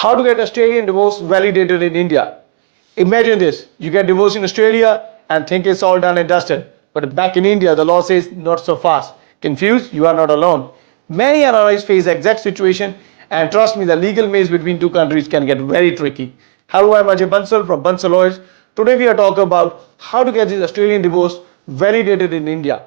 How to get Australian divorce validated in India? Imagine this, you get divorced in Australia and think it's all done and dusted. But back in India, the law says not so fast. Confused? You are not alone. Many NRIs face the exact situation, and trust me, the legal maze between two countries can get very tricky. Hello, I'm Ajay Bansal from Bansal Lawyers. Today we are talking about how to get this Australian divorce validated in India.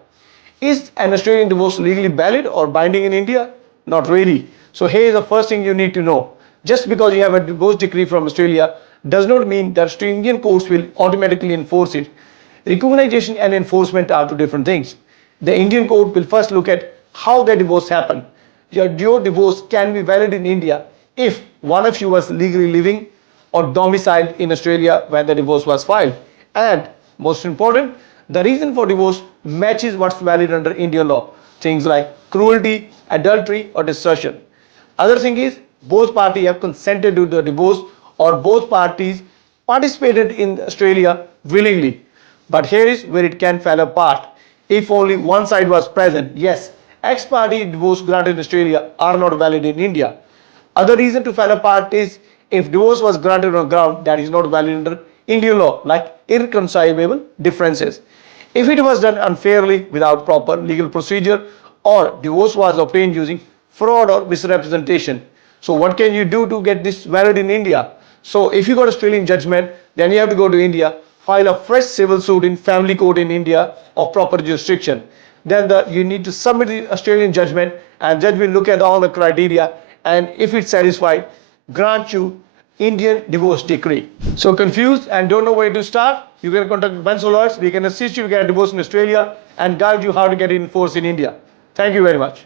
Is an Australian divorce legally valid or binding in India? Not really. So here is the first thing you need to know. Just because you have a divorce decree from Australia does not mean that Australian courts will automatically enforce it. Recognition and enforcement are two different things. The Indian court will first look at how the divorce happened. Your divorce can be valid in India if one of you was legally living or domiciled in Australia when the divorce was filed. And most important, the reason for divorce matches what's valid under Indian law. Things like cruelty, adultery, or desertion. Other thing is both parties have consented to the divorce or both parties participated in Australia willingly. But here is where it can fall apart. If only one side was present, yes, ex parte divorce granted in Australia are not valid in India. Other reason to fall apart is if divorce was granted on ground that is not valid under Indian law, like irreconcilable differences. If it was done unfairly without proper legal procedure or divorce was obtained using fraud or misrepresentation. So what can you do to get this valid in India? So if you got Australian judgment, then you have to go to India, file a fresh civil suit in family court in India of proper jurisdiction. Then you need to submit the Australian judgment and judge will look at all the criteria and if it's satisfied, grant you Indian divorce decree. So confused and don't know where to start? You can contact Bansal Lawyers. We can assist you to get a divorce in Australia and guide you how to get it enforced in India. Thank you very much.